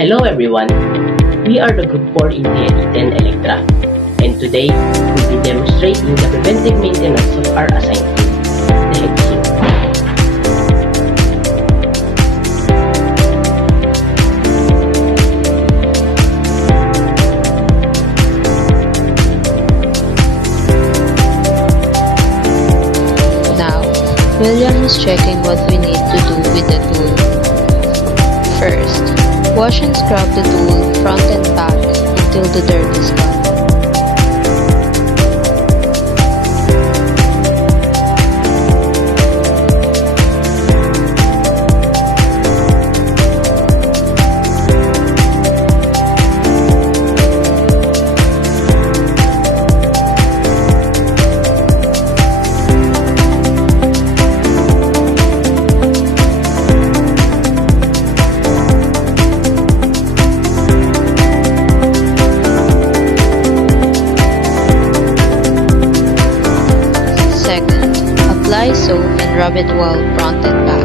Hello everyone, we are the Group 4 in TLE10 Electra, and today we'll be demonstrating the preventive maintenance of our assigned tool, the head tool. Now, William is checking what we need to do with the tool. First, wash and scrub the tool front and back until the dirt is gone. Second, apply soap and rub it well front and back.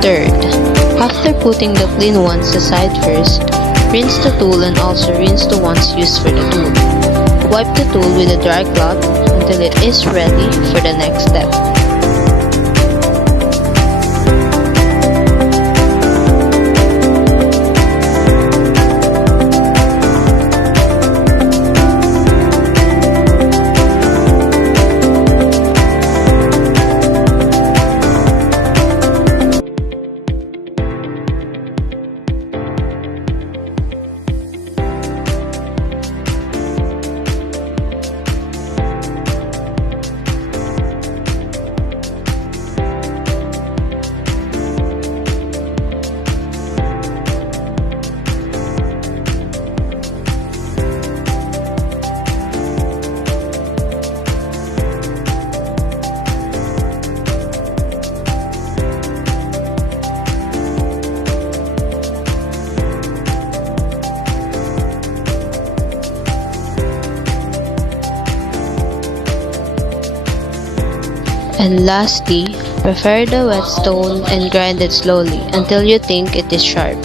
Third, after putting the clean ones aside first, rinse the tool and also rinse the ones used for the tool. Wipe the tool with a dry cloth until it is ready for the next step. And lastly, prepare the whetstone and grind it slowly until you think it is sharp.